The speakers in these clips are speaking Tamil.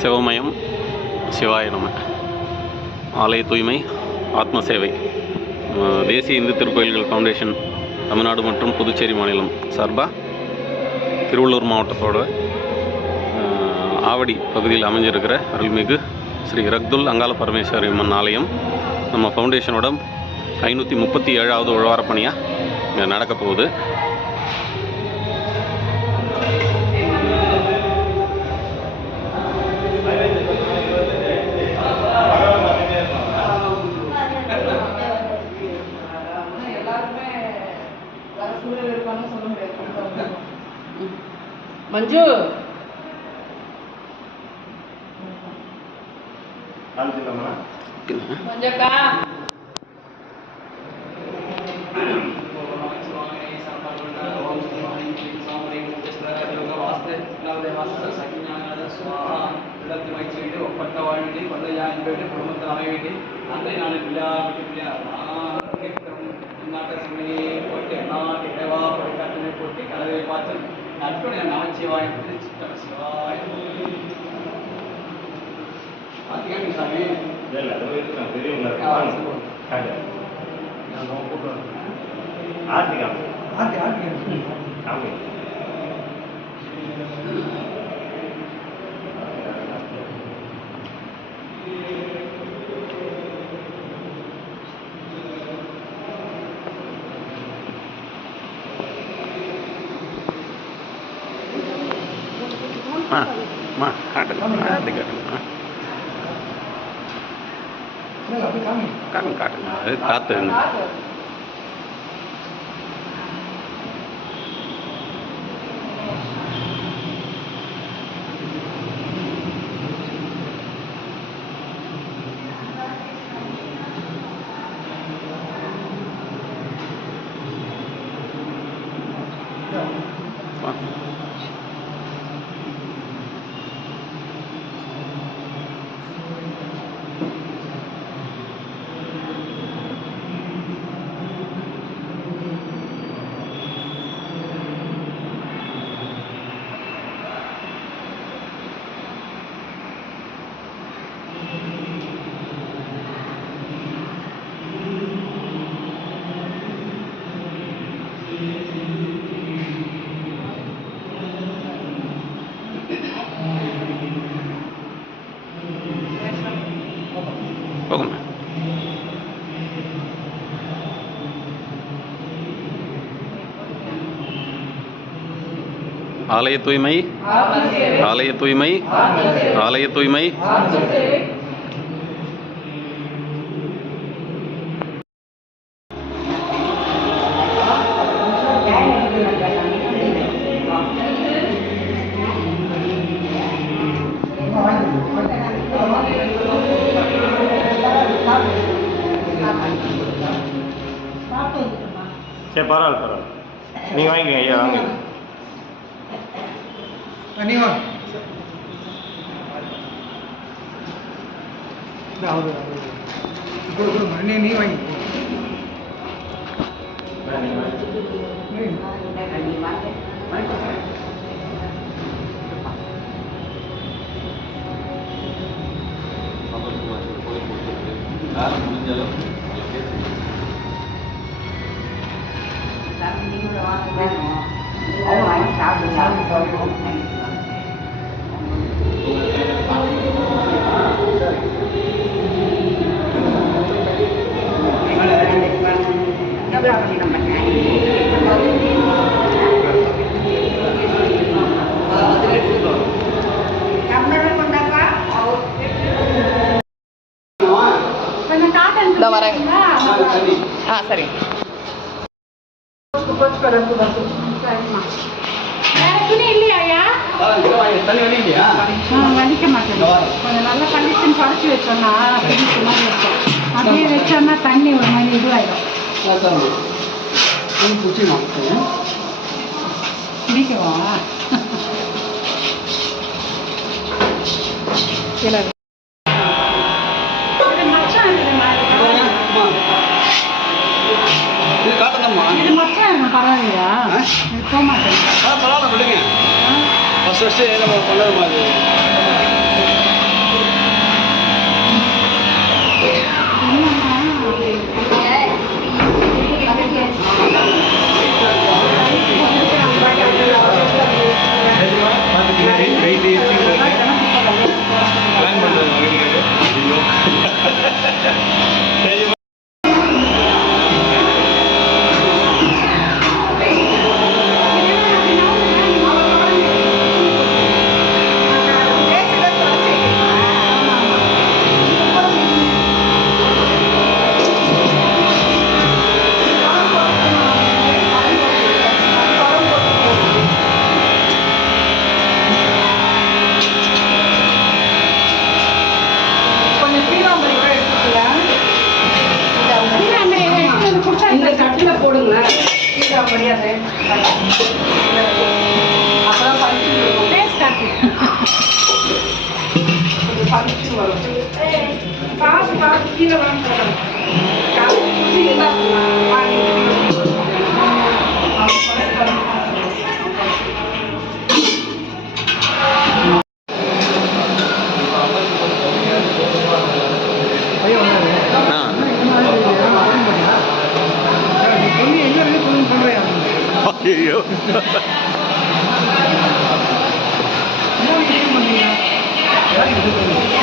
சிவமயம் சிவாய நம. ஆலய தூய்மை ஆத்ம சேவை தேசிய இந்து திருக்கோயில்கள் ஃபவுண்டேஷன் தமிழ்நாடு மற்றும் புதுச்சேரி மாநிலம் சார்பாக திருவள்ளூர் மாவட்டத்தோட ஆவடி பகுதியில் அமைஞ்சிருக்கிற அருள்மிகு ஸ்ரீ ரக்துல் அங்காள பரமேஸ்வரி அம்மன் ஆலயம் நம்ம ஃபவுண்டேஷனோட 537வது உழவார பணியாக இங்கே நடக்க போகுது. மஞ்சு மஞ்சக்கா ஒப்பட்ட வாழ்வினை வல்லையா என்பது குடும்பத்தில் அமைவேண்டி அன்றை நான் நாட்டை சமையை போட்டு நாட்டு இடைவா பொருட்காட்டினை போட்டு கலவை பார்த்து நட்புடைய நமச்சிவாய் சித்தம் சிவாய் பார்த்துக்கேன் சாமி காத்து போகும். ஆலய தூய்மை ஆலய தூய்மை ஆலய தூய்மை. சரி, பரவாயில்ல. நீங்கள் வாங்கிக்கங்க ஐயா, வாங்க. நீ வாங்கி சரி. துணி இல்லையா? வலிக்க மாட்டேன். கொஞ்சம் நல்ல கண்டிஷன் பறிச்சு வச்சோம்னா அப்படியே வச்சோம்னா தண்ணி ஒரு மாதிரி இதுவாயிடும். பிடிக்கவா? பரவாயில்லையா? போக மாட்டேன். பரவாயில்ல, விடுங்க. ஃபர்ஸ்ட் நம்ம பண்ணது மாதிரி பறிச்சு வரும். பாசு கீழே வாங்க ஐயோ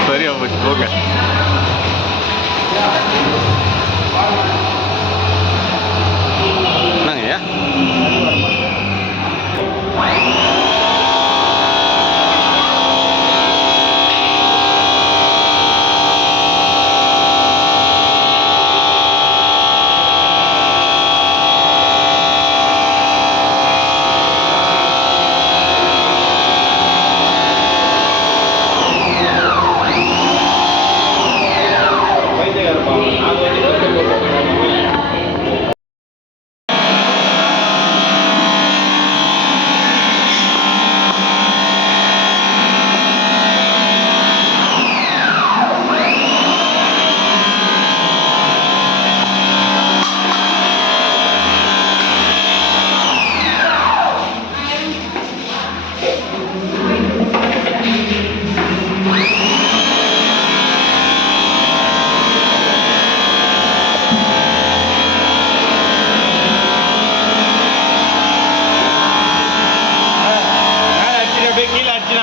சரியா போச்சு போங்க. என்னங்கய்யா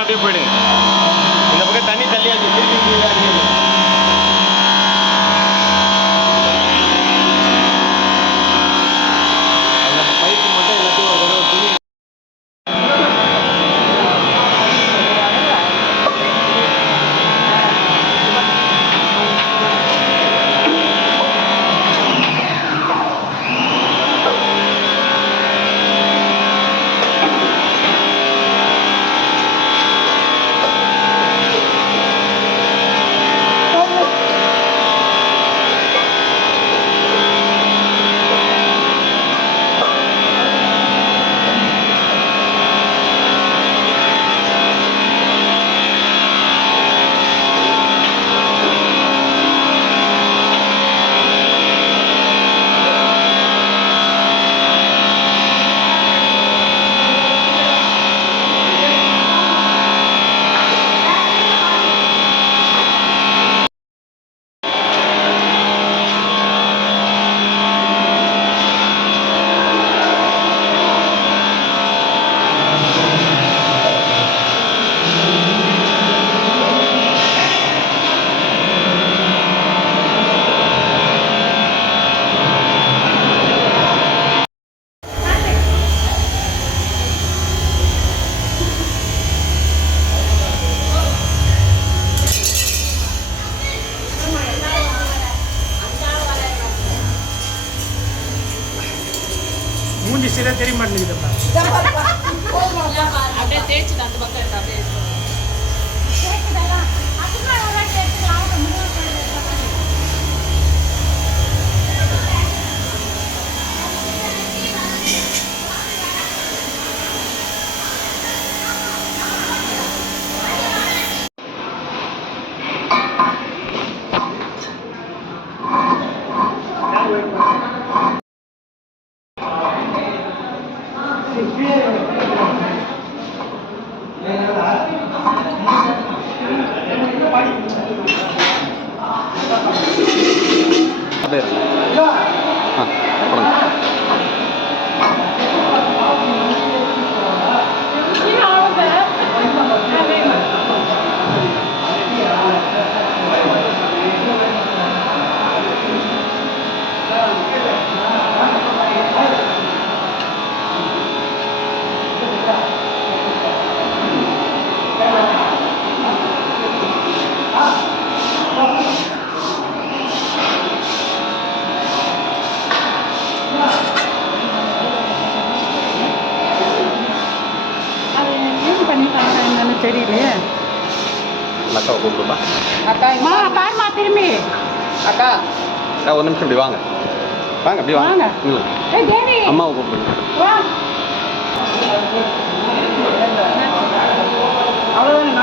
அப்படியே போயிடுங்க. இந்த பக்கம் தண்ணி தள்ளியாச்சு. திருப்பி கீழே அடிக்கணும். அந்த பைப்பு மட்டும் எல்லாத்தையும் ஒரு தடவை துணி மூஞ்சி சரியா தெரிய மாட்டேங்குதுப்பா. அப்படியே தேய்ச்சி அந்த பக்கம் இருக்கு அப்படியே அப்படியே போடுங்க. தெரியலையே. அக்காவை கூப்பிடுப்பா. அக்கா பாருமா திரும்பி. அக்கா அக்கா ஒரு நிமிஷம் இப்படி வாங்க. வாங்க அப்படி வாங்க. தேவி அம்மாவை கூப்பிடுங்க. அவ்வளோதான்.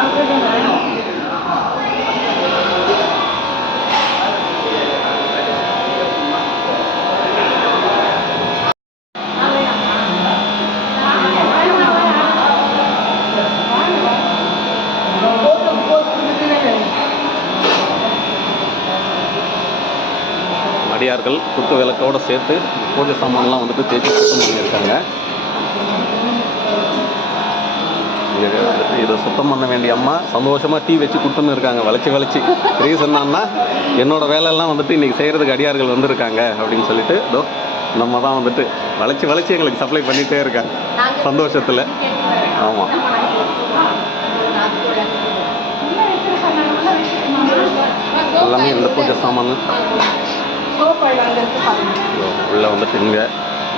அடியார்கள் குத்து விளக்கோடு சேர்த்து பூஜை சாமான்லாம் வந்துட்டு தேய்ச்சி சுத்தம் பண்ணியிருக்காங்க. இங்கே வந்துட்டு இதை சுத்தம் பண்ண வேண்டிய அம்மா சந்தோஷமாக டீ வச்சு கொடுத்துன்னு இருக்காங்க வளைச்சி. ரீசன் என்னன்னா என்னோடய வேலையெல்லாம் வந்துட்டு இன்றைக்கி செய்கிறதுக்கு அடியார்கள் வந்திருக்காங்க அப்படின்னு சொல்லிட்டு இதோ நம்ம தான் வந்துட்டு வளைச்சி எங்களுக்கு சப்ளை பண்ணிகிட்டே இருக்காங்க சந்தோஷத்தில். ஆமாம், எல்லாமே இந்த பூஜை சாமான் உள்ளே வந்துட்டு இங்கே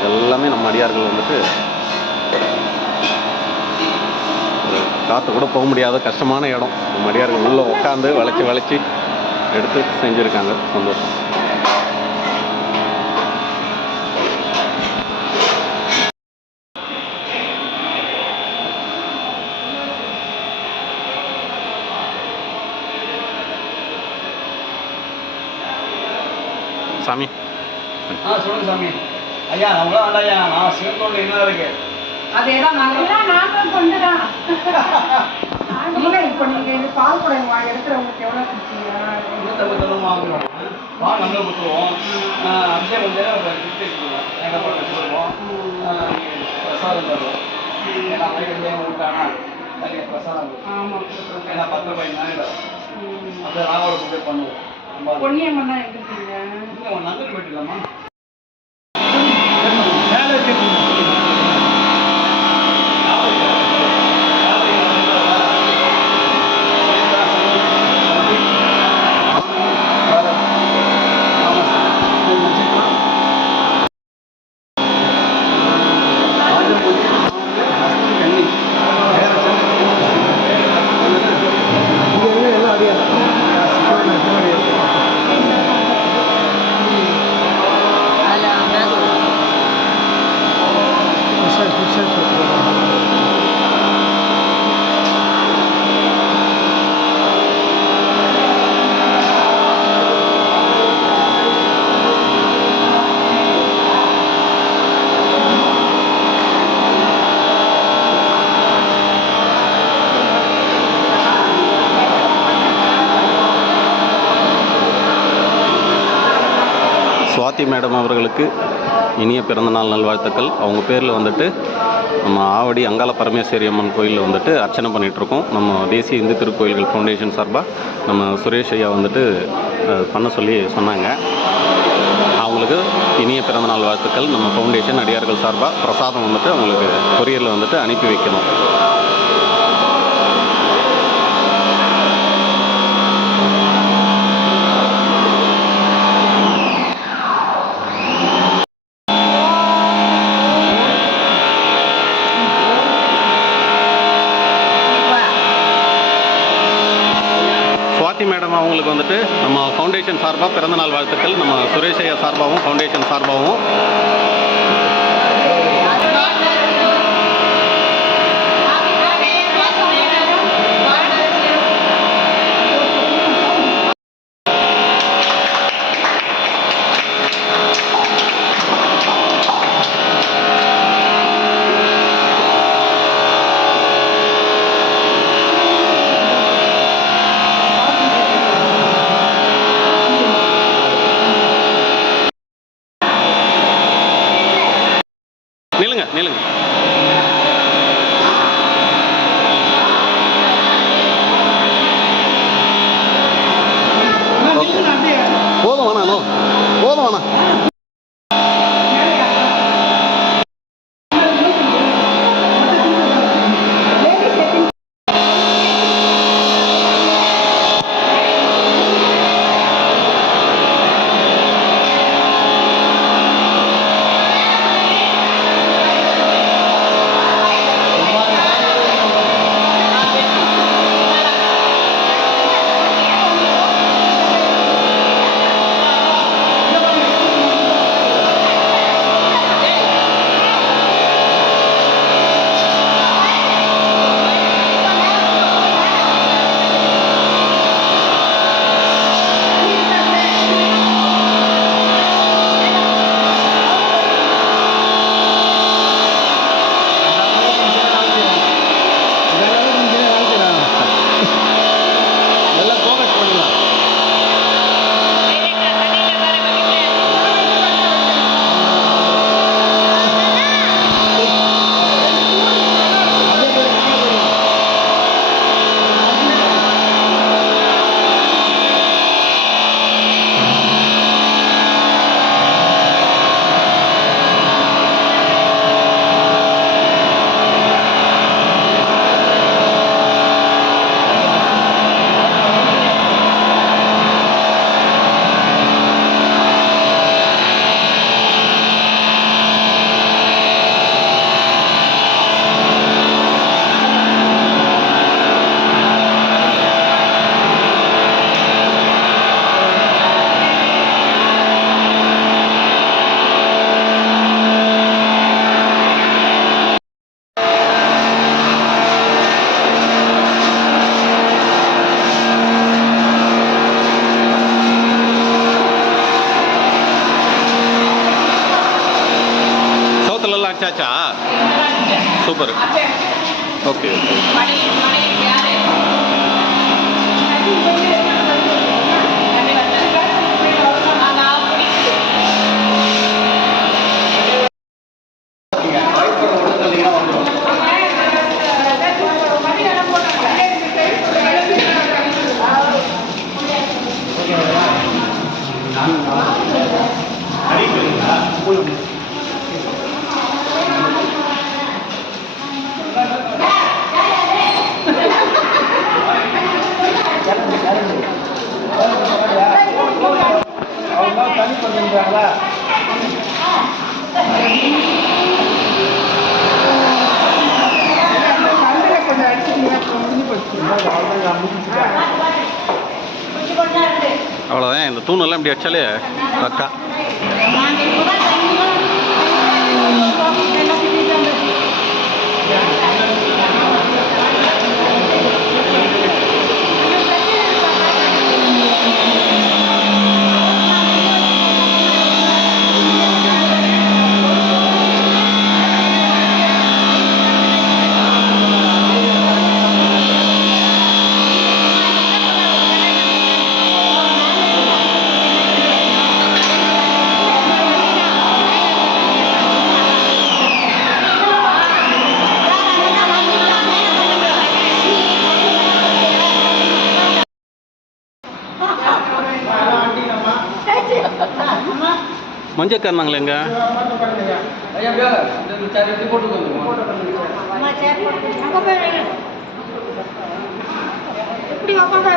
எல்லாமே நம்ம அடியார்கள் வந்துட்டு காற்று கூட போக முடியாத கஷ்டமான இடம். நம்ம அடியார்கள் உள்ளே உட்காந்து வளைச்சி எடுத்து செஞ்சுருக்காங்க. சந்தோஷம். சாமி சொல்லுங்க சாமி. ஐயா நம்மளாம் வேண்டாம் ஐயா, நான் சிவத்தோடு என்ன இருக்கு அதேதான் நாங்களும் கொண்டுதான். இல்லை இப்போ நீங்கள் இது பால் கூட எடுக்கிறவங்களுக்கு எவ்வளோ கொடுத்தீங்க? 150 வாங்குறோம். நம்மளும் கொடுத்துருவோம். அபிஷேகம் தேங்காய் பால் வச்சுருவோம். பிரசாதம் தருவோம். ஏன்னா வயிறு விட்டானா நிறைய பிரசாதம். ஆமாம், ஏன்னா 10 ரூபாய் நாங்கள் அந்த ராவோட போய் பண்ணுவோம். பொன்னியம்மன்னா எங்க இருக்கீங்க? நந்தூர் போயிட்டுலாமா? சுவாதி மேடம் அவர்களுக்கு இனிய பிறந்தநாள் நல்வாழ்த்துக்கள். அவங்க பேரில் வந்துட்டு நம்ம ஆவடி அங்காள பரமேஸ்வரி அம்மன் கோயிலில் வந்துட்டு அர்ச்சனை பண்ணிகிட்ருக்கோம். நம்ம தேசிய இந்து திருக்கோயில்கள் ஃபவுண்டேஷன் சார்பாக நம்ம சுரேஷ் ஐயா வந்துட்டு பண்ண சொல்லி சொன்னாங்க. அவங்களுக்கு இனிய பிறந்தநாள் வாழ்த்துக்கள். நம்ம ஃபவுண்டேஷன் அடியார்கள் சார்பாக பிரசாதம் வந்துட்டு அவங்களுக்கு கொரியரில் வந்துட்டு அனுப்பி வைக்கணும். மேடம் அவங்களுக்கு வந்துட்டு நம்ம ஃபவுண்டேஷன் சார்பாக பிறந்தநாள் வாழ்த்துக்கள். நம்ம சுரேஷ் ஐயா சார்பாகவும் ஃபவுண்டேஷன் சார்பாகவும் அவ்வளோதான். இந்த தூணெல்லாம் இப்படி அடிச்சாலே அக்கா மஞ்சக்காரனாங்களே எங்க ஐயா அப்படியே இந்த சேர் எப்படி போட்டு வந்துருமா எப்படி உட்காந்து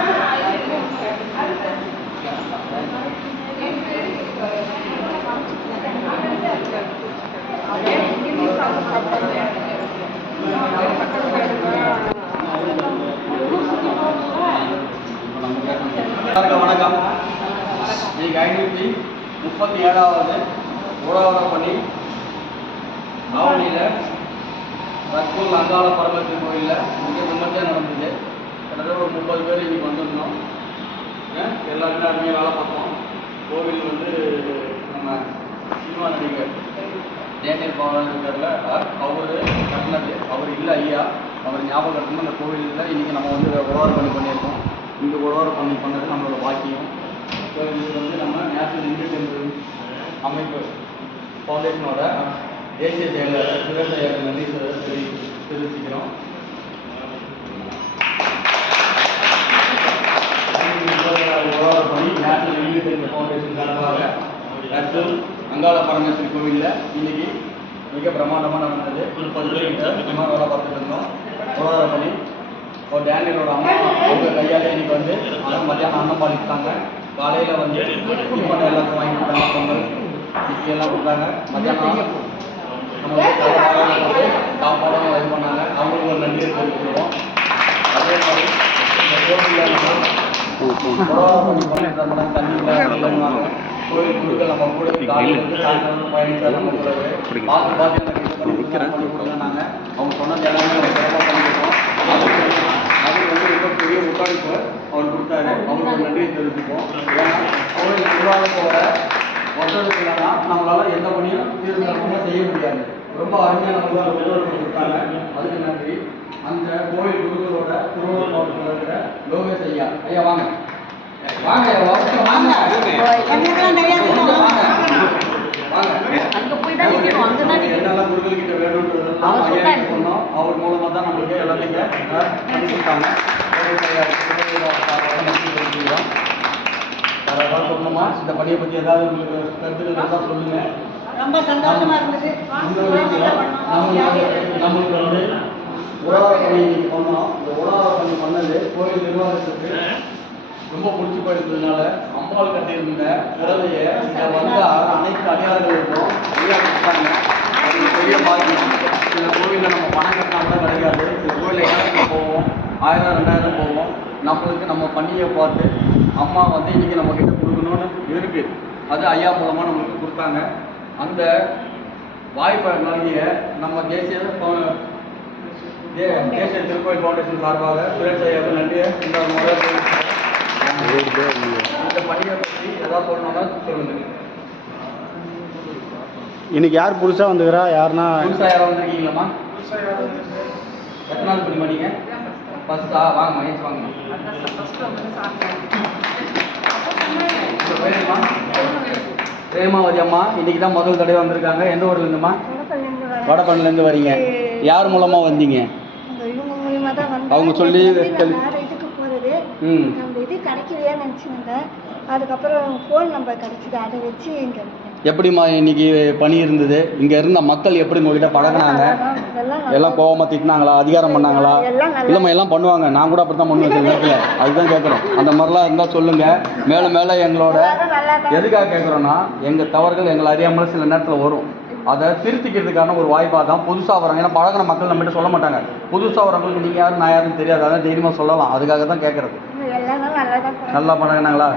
வணக்கம். இன்னைக்கு 537வது உழவர பணி ஆவணியில் தற்போது அங்காள பரமேஸ்வரி கோயிலில் மிக விமர்சையாக நடந்தது. கிட்டத்தட்ட ஒரு 30 பேர் இன்னைக்கு வந்திருந்தோம். எல்லாருமே அருமையாக வேலை பார்த்தோம். கோவில் வந்து நம்ம சினிமா நடிகர் டேனியல் பவர் இருக்கார்ல, அவர் கட்டினது. அவர் இல்லை ஐயா, அவர் ஞாபகம் அந்த கோவிலில் இன்றைக்கி நம்ம வந்து உழவர பணி பண்ணியிருக்கோம். இந்த உழவர பணி பண்ணது நம்மளோட பாக்கியம். இது வந்து நம்ம நேஷனல் இந்தியன் டெம்பிள் அமைப்பு ஃபவுண்டேஷனோட தேசிய செயலர் விவசாயிகள் நன்றி தெரிவிச்சுக்கிறோம். உழவரப்பணி நேஷனல் இந்தியன் டெம்பிள் ஃபவுண்டேஷன் சார்பாக தற்போது அங்காள பரமேஸ்வரி கோவிலில் இன்னைக்கு மிக பிரமாண்டமாக நடந்தது. 30 பேர் சும்மா வேலை பார்த்துட்டு இருந்தோம். உழவரப்பணி ஒரு டேனியலோட அம்மா அவங்க கையால் இன்னைக்கு வந்து மத்தியானம் அன்னம் பாலித்தாங்க. காலையில் வந்து டிஃபன் எல்லாத்தையும் வாங்கி கொடுத்தாங்க. பொங்கல் இட்லி எல்லாம் கொடுத்தாங்க. மத்தியானம் நம்மளுக்கு சாப்பாடும் இது பண்ணாங்க. அவங்களுக்கு ஒரு நன்றியை தெரிவிச்சுக்கிறோம். அதே மாதிரி இந்த கோவிலில் நம்ம தண்ணி கோயில் குழுக்கள் நம்ம கூட காலையில் சாயந்தரம் பயணித்தால் நம்ம கூட பார்த்து பண்ணி கொடுங்க. அவங்க சொன்னது எல்லாமே நம்ம சிறப்பாக பண்ணியிருக்கோம். அது வந்து ரொம்ப பெரிய ஒத்துழைப்பு அவர் கொடுத்தாரு. அவங்களுக்கு நன்றியை தெரிவிச்சுப்போம். ஏன்னா கோவில் நிர்வாகத்தோட ஒத்துழைப்பு இல்லைன்னா நம்மளால எந்த பணியும் சீர்திருத்தமாக செய்ய முடியாது. ரொம்ப அருமையாக நம்மளால் ஒத்துழைப்பு கொடுத்தாங்க. அதுக்கு நன்றி. அந்த கோவில் குருக்களோட திருவள்ளூர் மாவட்டத்தில் இருக்கிற லோகேஷ் ஐயா. ஐயா வாங்க வாங்க வாங்க என்னெல்லாம் குருக்கள் கிட்ட வேணும்ன்றதெல்லாம் சொன்னோம். அவர் மூலமாக தான் நம்மளுக்கு எல்லாத்தையும் பண்ணி கொடுத்தாங்க. வேறு ஏதாவது சொல்லணுமா? இந்த பணியை பற்றி ஏதாவது உங்களுக்கு கருத்துக்கள் இருந்தால் சொல்லுங்க. ரொம்ப சந்தோஷமா இருந்தது. நம்மளுக்கு வந்து உழவர பணி இன்னைக்கு பண்ணோம். இந்த உழவர பணி பண்ணது கோயில் நிர்வாகத்துக்கு ரொம்ப பிடிச்சி போயிருந்ததுனால அம்பாள் கட்டியிருந்த குழந்தைய இங்கே வந்து அனைத்து அடியார்களுக்கும் ஐயா கொடுத்தாங்க. அது பெரிய பாக்கியம். இந்த கோவிலில் நம்ம பணம் கட்டினா கூட கிடைக்காது. இந்த கோயிலில் இடத்துல போவோம், 1000 2000 போவோம். நம்மளுக்கு நம்ம பணியை பார்த்து அம்மா வந்து இன்றைக்கி நம்மக்கிட்ட கொடுக்கணும்னு இருக்குது. அது ஐயா மூலமாக நம்மளுக்கு கொடுத்தாங்க. அந்த வாய்ப்பை நல்கிய நம்ம தேசிய திருக்கோயில் ஃபவுண்டேஷன் சார்பாக சுரேஷ் ஐயாவுக்கு நன்றியை இந்த முறை இந்த பணியை பற்றி ஏதாவது சொல்லணும்னா சொல்லுங்கள். இன்னைக்கு யார் புதுசாக வந்துக்கிறா? யாருன்னா புதுசாக யாராவது வந்துருக்கீங்களாம்மா? எத்தனாவது பணி பண்ணீங்க? ஃபஸ்ட்டா? வாங்க மகேஷ் வாங்க. பேருமா பிரேமாவதி அம்மா இன்னைக்கு தான் முதல் தடவை வந்திருக்காங்க. எந்த ஊர்ல இருந்துமா? வடபழனிலேருந்து வரீங்க. யார் மூலமா வந்தீங்க? அவங்க சொல்லி இதுக்கு போகிறது நம்ம இது கிடைக்கலையா நினச்சிருந்தேன். அதுக்கப்புறம் ஃபோன் நம்பர் கிடைச்சிது. அதை வச்சு இங்கே எப்படிம்மா இன்னைக்கு பணி இருந்தது? இங்கே இருந்த மக்கள் எப்படி உங்ககிட்ட பழகினாங்க? எல்லாம் கோவமாக திட்டினாங்களா? அதிகாரம் பண்ணாங்களா? இல்லைம்மா எல்லாம் பண்ணுவாங்க. நான் கூட அப்படி தான் பண்ணுவேன் சில நேரத்தில். அதுதான் கேட்குறோம். அந்த மாதிரிலாம் இருந்தால் சொல்லுங்கள். மேலே மேலே எங்களோட எதுக்காக கேட்குறோன்னா எங்கள் தவறுகள் எங்களை அறியாமல் சில நேரத்தில் வரும். அதை திருத்திக்கிறதுக்கான ஒரு வாய்ப்பாக தான் புதுசாக வராங்க. ஏன்னா பழகின மக்கள் நம்மகிட்ட சொல்ல மாட்டாங்க. புதுசாக வரவங்களுக்கு நீங்கள் யாரும் நான் யாருன்னு தெரியாது, அதான் தைரியமாக சொல்லலாம். அதுக்காக தான் கேட்குறது. நல்லா பழகினாங்களா?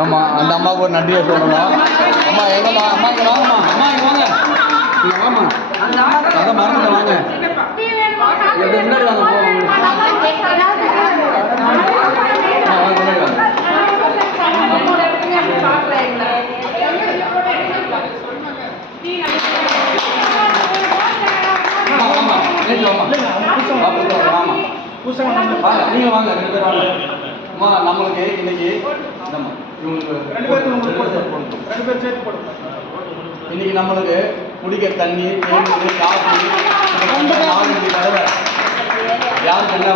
ஆமாம், அந்த அம்மாவுக்கு ஒரு நன்றியை சொல்லணும். அம்மா எங்கம்மா? அம்மா இங்கே வாங்கம்மா. அம்மா இங்கே வாங்க, இங்கே வாமா. அதான் மறந்துட்டு வாங்க, எப்படி முன்னாடி வாங்க. நீங்கள் வாங்க, 2 பேர் வாங்க. அம்மா நம்மளுக்கு இன்னைக்கு இன்னைக்கு நம்மளுக்கு குடிக்க தண்ணி, தேநீர், காஃபி, 4 தடவை யாருக்கு என்ன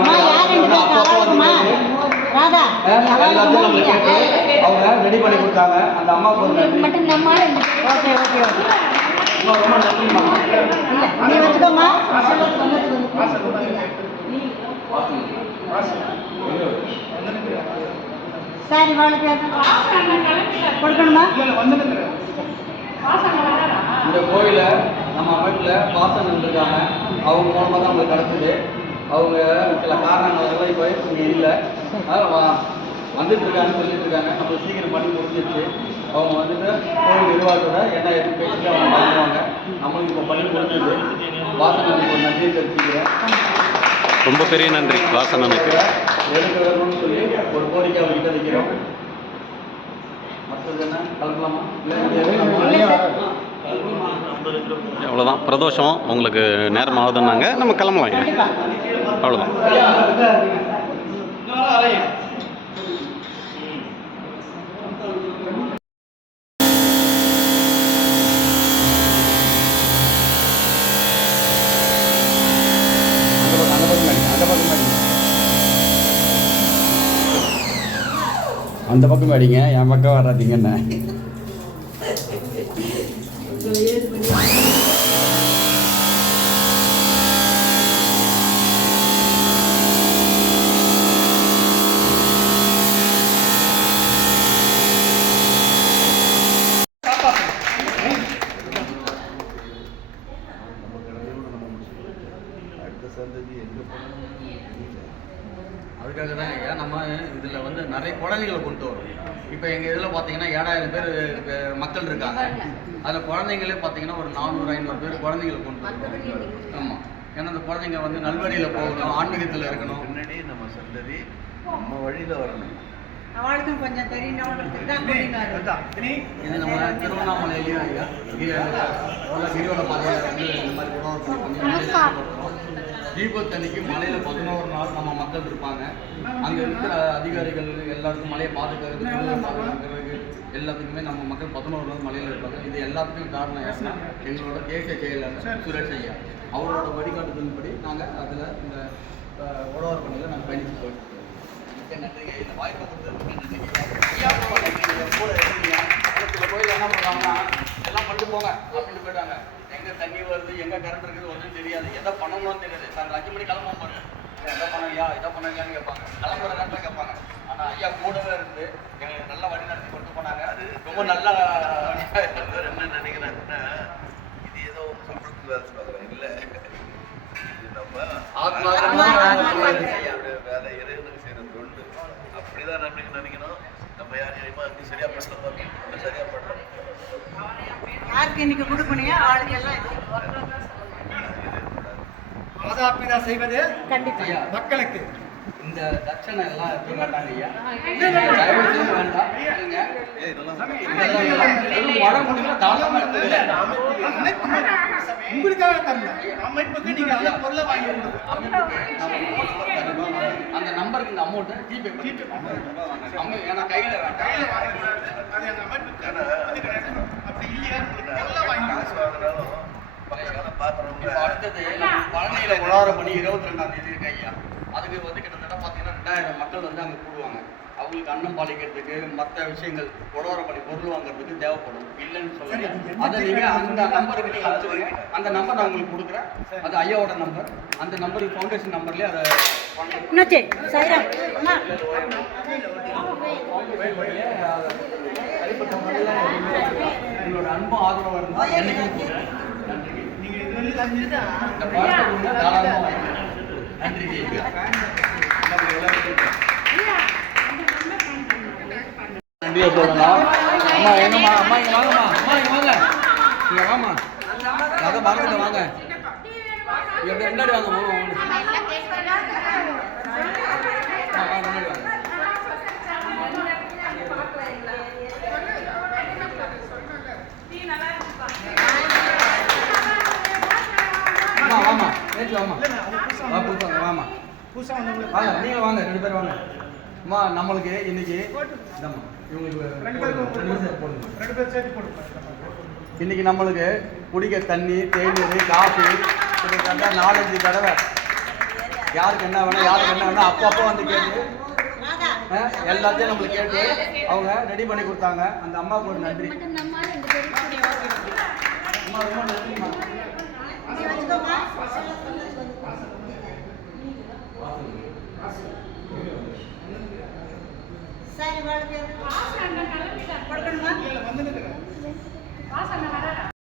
அப்பப்போ வந்து எல்லாத்தையும் நம்ம கேட்டு அவங்க ரெடி பண்ணி கொடுத்தாங்க. அந்த அம்மாவுக்கு ஒரு நன்றி. ரொம்ப நன்றிம்மா. சரி, வாழ்க்கை கொடுக்கணுமா? இந்த கோயிலை நம்ம அமைப்பில் பாசனம் இருந்திருக்காங்க. அவங்க மூலமாக தான் நம்மளுக்கு கிடச்சிது. அவங்க சில காரணங்களால இப்போ இங்கே இல்லை, வந்துட்டு இருக்காங்கன்னு சொல்லிட்டு இருக்காங்க. நம்ம சீக்கிரம் பண்ணி முடிஞ்சிருச்சு. அவங்க வந்துட்டு கோயில் நிர்வாகத்தோட என்ன எதுவும் பேசிட்டு அவங்க பண்ணுவாங்க. நம்மளுக்கு இப்போ பண்ணி முடிஞ்சது. வாசனுக்கு ஒரு நன்றியை தெரிவிக்கிறேன். ரொம்ப பெரிய நன்றி வாசனனுக்கு. எடுக்க வரணும்னு சொல்லி ஒரு கோரிக்கை அவர்கிட்ட வைக்கிறோம். மற்றது என்ன கலக்கலாமா? அவ்வளோதான், பிரதோஷம் உங்களுக்கு நேரம் ஆகுதுன்னாங்க, நம்ம கிளம்பலாம். அவ்வளோதான். அந்த பக்கம் அடிங்க, என் பக்கம் வராதீங்கண்ணே. அதுக்காக தான் ஐயா நம்ம இதில் வந்து நிறைய குழந்தைகளை கொண்டு வரோம். இப்போ எங்கள் இதில் பார்த்தீங்கன்னா 7000 பேர் மக்கள் இருக்காங்க. அதில் குழந்தைங்களே பார்த்தீங்கன்னா ஒரு 400-500 பேர் குழந்தைங்களை கொண்டு வரோம். ஆமாம், ஏன்னா அந்த குழந்தைங்க வந்து நல்வழியில் போகணும், ஆன்மீகத்தில் இருக்கணும். முன்னாடி நம்ம சந்ததி நம்ம வழியில் வரணும். அவளுக்கும் கொஞ்சம் தெரியும் தான். இது நம்ம திருவண்ணாமலையிலேயும் ஐயா கிரிவல பாதையில் வந்து இந்த மாதிரி உணவு பண்ணி தீபத்தன்னைக்கு மலையில் 11 நாள் நம்ம மக்கள் இருப்பாங்க. அங்கே இருக்கிற அதிகாரிகள் எல்லாருக்கும் மலையை பாதுகாக்கிறது, பாதுகாக்கிறதுக்கு எல்லாத்துக்குமே நம்ம மக்கள் 11 நாள் மலையில் இருப்பாங்க. இது எல்லாத்துக்கும் காரணம் யாருன்னா எங்களோட தேசிய செயலாளர் சுரேஷ் ஐயா. அவரோட வழிகாட்டுதல்படி நாங்கள் அதில் இந்த உழவர் பணியில் நாங்கள் பயணித்து போயிட்டு நன்றிங்க. இந்த வாய்ப்பை கொடுத்ததுக்கு நன்றி. கூட இருக்கீங்க. சில கோயில் என்ன பண்ணுறாங்கன்னா எல்லாம் பண்ணிட்டு போங்க அப்படின்னு போயிட்டாங்க. எங்கே தண்ணி வருது, எங்கே கரண்ட் இருக்குது ஒன்றும் தெரியாது, எதை பண்ணணும்னு தெரியாது. சார் 5 மணி கிளம்ப பாருங்க, எதை பண்ணுவியா இதை பண்ணுவியான்னு கேட்பாங்க. கிளம்புற நேரத்தில் கேட்பாங்க. ஆனால் ஐயா கூடவே இருந்து எங்களுக்கு நல்லா வழி நடத்தி கொண்டு போனாங்க. அது ரொம்ப நல்லா என்ன நினைக்கிறாங்கன்னா இது ஏதோ சம்பளத்துக்கு வேலை பார்க்குறேன் இல்லை, இது நம்ம வேலை இறைவனுக்கு செய்கிற தொண்டு. அப்படிதான் நம்ம நினைக்கணும். நம்ம யாரையுமா அது சரியா பண்ணலாம், சரியா பண்ணலாம். யாருக்கு இன்னைக்கு கொடுக்கணையா ஆளுக்கு எல்லாம் மாதாபிதா செய்வது கண்டிப்பா மக்களுக்கு. இந்த தட்சணை எல்லாம் எடுக்க மாட்டாங்க ஐயா. தயவு செய்து வேண்டாம். மழை முடிஞ்சா தாளம் உங்களுக்காக தரல, அமைப்புக்கு நீங்க அந்த பொருளை வாங்கி அந்த நம்பருக்கு இந்த அமௌண்ட்டை ஜிபே ஏன்னா கையில் அது அந்த அமைப்புக்கு அப்படி இல்லையா காசு வாங்கினாலும் இப்போ அடுத்தது பழனியில் உழார பண்ணி 22ஆம் தேதி இருக்கு ஐயா. அதுக்கு வந்து கிட்டத்தட்ட பார்த்தீங்கன்னா 2000 மக்கள் வந்து அங்கே கூடுவாங்க. அவங்களுக்கு அன்னம் பாலிக்கிறதுக்கு மற்ற விஷயங்கள் உழவர பண்ணி பொருள் வாங்குறதுக்கு தேவைப்படும். இல்லைன்னு சொல்லுங்க. அதை நீங்கள் அந்த நம்பருக்கு நீங்கள் அனுப்பிச்சுடுங்க. அந்த நம்பர் நான் உங்களுக்கு கொடுக்குறேன். அது ஐயாவோட நம்பர். அந்த நம்பருக்கு ஃபவுண்டேஷன் நம்பர்லேயே அதை தனிப்பட்ட முறையில் உங்களோட அன்பும் ஆதரவாக இருந்தால் என்னைக்கும் கூட இந்த பார்க்க தாராளமாக வாங்க. நன்றி நன்றியை சொல்லலாம். அம்மா என்னம்மா, அம்மா இங்கே வாங்கம்மா, அம்மா இங்கே வாங்க, இங்கே வாம்மா, அதை மறந்துட்டு வாங்க, எப்படி முன்னாடி வாங்க, மாமா வாங்க, முன்னாடி வாங்க. அம்மா வாமா, நேற்று வாமா, வா புதுசாக வாமா, வாங்க நீங்கள் வாங்க, 2 பேர் வாங்க. அம்மா நம்மளுக்கு இன்னைக்கு இந்தம்மா இவங்களுக்கு இன்னைக்கு நம்மளுக்கு குடிக்க தண்ணி, தேநீர், காஃபி கிட்டத்தட்ட 4-5 தடவை யாருக்கு என்ன வேணும் யாருக்கு என்ன வேணும் அப்பப்போ வந்து கேட்டு எல்லாத்தையும் நம்மளுக்கு கேட்டு அவங்க ரெடி பண்ணி கொடுத்தாங்க. அந்த அம்மாவுக்கு ஒரு நன்றி. அம்மா ரொம்ப நன்றிம்மா. சரி,